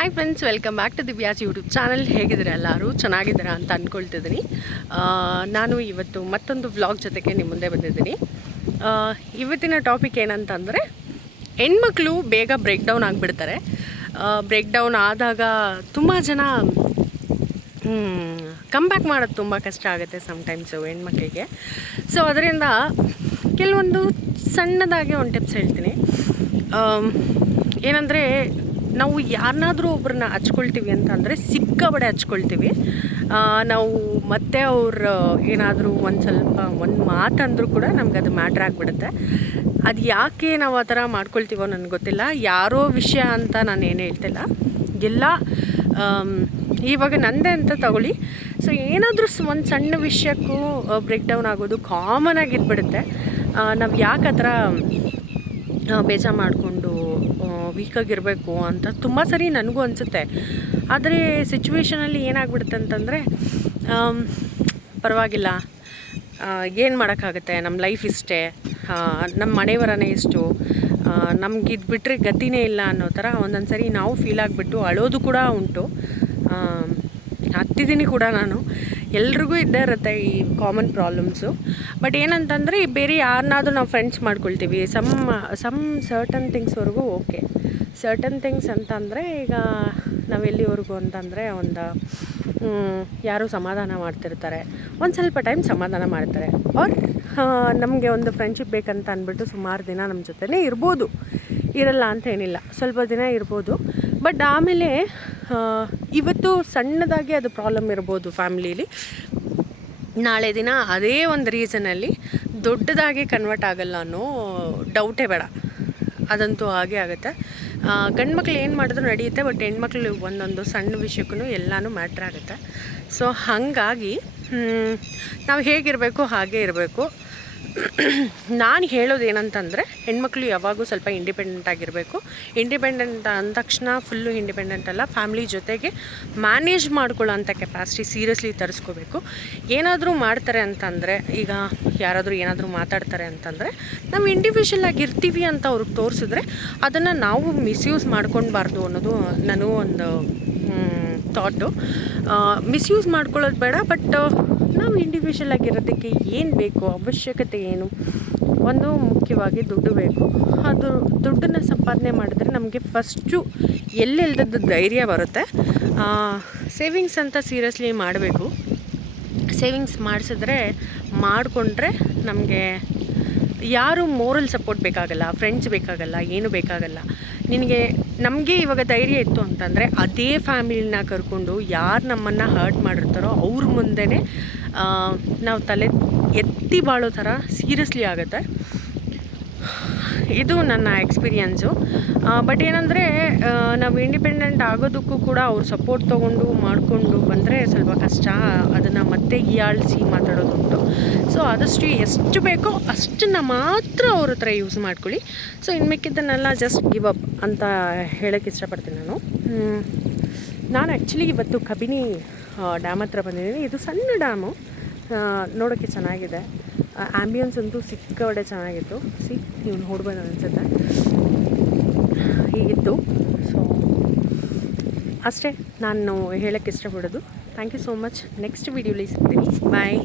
Hi friends, welcome back to Divya's YouTube channel. ಹೇಗಿದ್ದೀರಾ? ಎಲ್ಲರೂ ಚೆನ್ನಾಗಿದ್ದೀರಾ ಅಂತ ಅಂದ್ಕೊಳ್ತಿದ್ದೀನಿ. ನಾನು ಇವತ್ತು ಮತ್ತೊಂದು ವ್ಲಾಗ್ ಜೊತೆಗೆ ನಿಮ್ಮ ಮುಂದೆ ಬಂದಿದ್ದೀನಿ. ಇವತ್ತಿನ ಟಾಪಿಕ್ ಏನಂತಂದರೆ, ಹೆಣ್ಮಕ್ಳು ಬೇಗ ಬ್ರೇಕ್ ಡೌನ್ ಆಗಿಬಿಡ್ತಾರೆ. ಬ್ರೇಕ್ ಡೌನ್ ಆದಾಗ ತುಂಬ ಜನ ಕಮ್ ಬ್ಯಾಕ್ ಮಾಡೋದು ತುಂಬ ಕಷ್ಟ ಆಗುತ್ತೆ ಸಮ್ಟೈಮ್ಸು ಹೆಣ್ಮಕ್ಳಿಗೆ. ಸೊ ಅದರಿಂದ ಕೆಲವೊಂದು ಸಣ್ಣದಾಗಿ ಒಂದು ಟಿಪ್ಸ್ ಹೇಳ್ತೀನಿ. ಏನಂದರೆ, ನಾವು ಯಾರನ್ನಾದ್ರೂ ಒಬ್ಬರನ್ನ ಹಚ್ಕೊಳ್ತೀವಿ ಅಂತಂದರೆ ಸಿಕ್ಕಾಬಡೆ ಹಚ್ಕೊಳ್ತೀವಿ. ನಾವು ಮತ್ತೆ ಅವ್ರು ಏನಾದರೂ ಒಂದು ಮಾತಂದರೂ ಕೂಡ ನಮ್ಗೆ ಅದು ಮ್ಯಾಟ್ರ್ ಆಗಿಬಿಡುತ್ತೆ. ಅದು ಯಾಕೆ ನಾವು ಆ ಥರ ಮಾಡ್ಕೊಳ್ತೀವೋ ನನಗೆ ಗೊತ್ತಿಲ್ಲ. ಯಾರೋ ವಿಷಯ ಅಂತ ನಾನು ಏನು ಹೇಳ್ತಿಲ್ಲ, ಎಲ್ಲ ಇವಾಗ ನಂದೇ ಅಂತ ತಗೊಳ್ಳಿ. ಸೊ ಏನಾದರೂ ಒಂದು ಸಣ್ಣ ವಿಷಯಕ್ಕೂ ಬ್ರೇಕ್ ಡೌನ್ ಆಗೋದು ಕಾಮನ್ ಆಗಿದ್ಬಿಡುತ್ತೆ. ನಾವು ಯಾಕೆ ಆ ಥರ ಬೇಜಾರು ಮಾಡಿಕೊಂಡು ವೀಕಾಗಿರಬೇಕು ಅಂತ ತುಂಬ ಸರಿ ನನಗೂ ಅನಿಸುತ್ತೆ. ಆದರೆ ಸಿಚುವೇಷನಲ್ಲಿ ಏನಾಗ್ಬಿಡುತ್ತೆ ಅಂತಂದರೆ, ಪರವಾಗಿಲ್ಲ, ಏನು ಮಾಡೋಕ್ಕಾಗುತ್ತೆ, ನಮ್ಮ ಲೈಫ್ ಇಷ್ಟೇ, ನಮ್ಮ ಮನೆಯವರನೇ ಇಷ್ಟು, ನಮ್ಗೆ ಇದು ಬಿಟ್ಟರೆ ಗತಿನೇ ಇಲ್ಲ ಅನ್ನೋ ಥರ ಒಂದೊಂದು ಸರಿ ನಾವು ಫೀಲ್ ಆಗಿಬಿಟ್ಟು ಅಳೋದು ಕೂಡ ಉಂಟು. ಹತ್ತಿದ್ದೀನಿ ಕೂಡ ನಾನು. ಎಲ್ರಿಗೂ ಇದ್ದೇ ಇರುತ್ತೆ ಈ ಕಾಮನ್ ಪ್ರಾಬ್ಲಮ್ಸು. ಬಟ್ ಏನಂತಂದರೆ, ಬೇರೆ ಯಾರನ್ನಾದ್ರೂ ನಾವು ಫ್ರೆಂಡ್ಸ್ ಮಾಡ್ಕೊಳ್ತೀವಿ ಸಮ್ ಸರ್ಟನ್ ಥಿಂಗ್ಸ್ವರೆಗೂ ಓಕೆ. ಸರ್ಟನ್ ಥಿಂಗ್ಸ್ ಅಂತಂದರೆ, ಈಗ ನಾವೆಲ್ಲಿವರೆಗೂ ಅಂತಂದರೆ, ಯಾರು ಸಮಾಧಾನ ಮಾಡ್ತಿರ್ತಾರೆ, ಒಂದು ಸ್ವಲ್ಪ ಟೈಮ್ ಸಮಾಧಾನ ಮಾಡ್ತಾರೆ. ಆರ್ ನಮಗೆ ಒಂದು ಫ್ರೆಂಡ್ಶಿಪ್ ಬೇಕಂತ ಅಂದ್ಬಿಟ್ಟು ಸುಮಾರು ದಿನ ನಮ್ಮ ಜೊತೆನೇ ಇರ್ಬೋದು, ಇರಲ್ಲ ಅಂತ ಏನಿಲ್ಲ, ಸ್ವಲ್ಪ ದಿನ ಇರ್ಬೋದು. ಬಟ್ ಆಮೇಲೆ ಇವತ್ತು ಸಣ್ಣದಾಗಿ ಅದು ಪ್ರಾಬ್ಲಮ್ ಇರ್ಬೋದು ಫ್ಯಾಮ್ಲೀಲಿ, ನಾಳೆ ದಿನ ಅದೇ ಒಂದು ರೀಸನಲ್ಲಿ ದೊಡ್ಡದಾಗಿ ಕನ್ವರ್ಟ್ ಆಗಲ್ಲ ಅನ್ನೋ ಡೌಟೇ ಬೇಡ. ಅದಂತೂ ಹಾಗೆ ಆಗುತ್ತೆ. ಗಂಡು ಮಕ್ಳು ಏನು ಮಾಡಿದ್ರು ನಡೆಯುತ್ತೆ, ಬಟ್ ಹೆಣ್ಮಕ್ಳು ಒಂದೊಂದು ಸಣ್ಣ ವಿಷಯಕ್ಕೂ ಎಲ್ಲನೂ ಮ್ಯಾಟ್ರ್ ಆಗುತ್ತೆ. ಸೊ ಹಾಗಾಗಿ ನಾವು ಹೇಗಿರಬೇಕು ಹಾಗೇ ಇರಬೇಕು. ನಾನು ಹೇಳೋದು ಏನಂತಂದರೆ, ಹೆಣ್ಮಕ್ಳು ಯಾವಾಗೂ ಸ್ವಲ್ಪ ಇಂಡಿಪೆಂಡೆಂಟ್ ಆಗಿರಬೇಕು. ಇಂಡಿಪೆಂಡೆಂಟ್ ಅಂದ ತಕ್ಷಣ ಫುಲ್ಲು ಇಂಡಿಪೆಂಡೆಂಟ್ ಅಲ್ಲ, ಫ್ಯಾಮ್ಲಿ ಜೊತೆಗೆ ಮ್ಯಾನೇಜ್ ಮಾಡ್ಕೊಳ್ಳೋ ಅಂಥ ಕೆಪಾಸಿಟಿ ಸೀರಿಯಸ್ಲಿ ತರಿಸ್ಕೋಬೇಕು. ಏನಾದರೂ ಮಾಡ್ತಾರೆ ಅಂತಂದರೆ, ಈಗ ಯಾರಾದರೂ ಏನಾದರೂ ಮಾತಾಡ್ತಾರೆ ಅಂತಂದರೆ, ನಾವು ಇಂಡಿವಿಜುವಲ್ ಆಗಿರ್ತೀವಿ ಅಂತ ಅವ್ರಿಗೆ ತೋರಿಸಿದ್ರೆ ಅದನ್ನು ನಾವು ಮಿಸ್ಯೂಸ್ ಮಾಡ್ಕೊಳ್ಬಾರ್ದು ಅನ್ನೋದು ನನಗೂ ಒಂದು ಥಾಟು. ಮಿಸ್ಯೂಸ್ ಮಾಡ್ಕೊಳ್ಳೋದು ಬೇಡ, ಬಟ್ ನಾವು ಇಂಡಿವಿಜುವಲ್ ಆಗಿರೋದಕ್ಕೆ ಏನು ಬೇಕು, ಅವಶ್ಯಕತೆ ಏನು, ಒಂದು ಮುಖ್ಯವಾಗಿ ದುಡ್ಡು ಬೇಕು. ಅದು ದುಡ್ಡನ್ನು ಸಂಪಾದನೆ ಮಾಡಿದ್ರೆ ನಮಗೆ ಫಸ್ಟು ಎಲ್ಲೆಲ್ದದ್ದು ಧೈರ್ಯ ಬರುತ್ತೆ. ಸೇವಿಂಗ್ಸ್ ಅಂತ ಸೀರಿಯಸ್ಲಿ ಮಾಡಬೇಕು. ಸೇವಿಂಗ್ಸ್ ಮಾಡಿಕೊಂಡ್ರೆ ನಮಗೆ ಯಾರು ಮೋರಲ್ ಸಪೋರ್ಟ್ ಬೇಕಾಗಲ್ಲ, ಫ್ರೆಂಡ್ಸ್ ಬೇಕಾಗಲ್ಲ, ಏನು ಬೇಕಾಗಲ್ಲ. ನಮಗೆ ಇವಾಗ ಧೈರ್ಯ ಇತ್ತು ಅಂತಂದರೆ, ಅದೇ ಫ್ಯಾಮಿಲಿನ ಕರ್ಕೊಂಡು ಯಾರು ನಮ್ಮನ್ನು ಹರ್ಟ್ ಮಾಡಿರ್ತಾರೋ ಅವ್ರ ಮುಂದೆನೇ ನಾವು ತಲೆ ಎತ್ತಿ ಬಾಳೋ ಥರ ಸೀರಿಯಸ್ಲಿ ಆಗುತ್ತೆ. ಇದು ನನ್ನ ಎಕ್ಸ್ಪೀರಿಯನ್ಸು. ಬಟ್ ಏನಂದರೆ, ನಾವು ಇಂಡಿಪೆಂಡೆಂಟ್ ಆಗೋದಕ್ಕೂ ಕೂಡ ಅವ್ರ ಸಪೋರ್ಟ್ ತೊಗೊಂಡು ಮಾಡಿಕೊಂಡು ಬಂದರೆ ಸ್ವಲ್ಪ ಕಷ್ಟ. ಅದನ್ನು ಮತ್ತೆ ಹೀಯಾಳಿಸಿ ಮಾತಾಡೋದುಂಟು. ಸೊ ಆದಷ್ಟು ಎಷ್ಟು ಬೇಕೋ ಅಷ್ಟನ್ನು ಮಾತ್ರ ಅವ್ರ ಹತ್ರ ಯೂಸ್ ಮಾಡ್ಕೊಳ್ಳಿ. ಸೊ ಇನ್ನು ಮಿಕ್ಕಿದ್ದನ್ನೆಲ್ಲ ಜಸ್ಟ್ ಗಿವ್ ಅಪ್ ಅಂತ ಹೇಳೋಕ್ಕೆ ಇಷ್ಟಪಡ್ತೀನಿ ನಾನು ಆ್ಯಕ್ಚುಲಿ ಇವತ್ತು ಕಬಿನಿ ಡ್ಯಾಮ್ ಹತ್ರ ಬಂದಿದ್ದೀನಿ. ಇದು ಸಣ್ಣ ಡ್ಯಾಮು, ನೋಡೋಕ್ಕೆ ಚೆನ್ನಾಗಿದೆ. ಆ್ಯಂಬಿಯನ್ಸ್ ಅಂತೂ ಸಿಕ್ಕಾಪಟ್ಟೆ ಚೆನ್ನಾಗಿತ್ತು. ನೀವು ನೋಡ್ಬೋದು ಅನಿಸುತ್ತೆ, ಹೀಗಿತ್ತು. ಸೊ ಅಷ್ಟೇ ನಾನು ಹೇಳೋಕ್ಕೆ ಇಷ್ಟಪಡೋದು. Thank you so much. Next ವೀಡಿಯೋಲಿ ಸಿಗ್ತೀನಿ. ಬಾಯ್.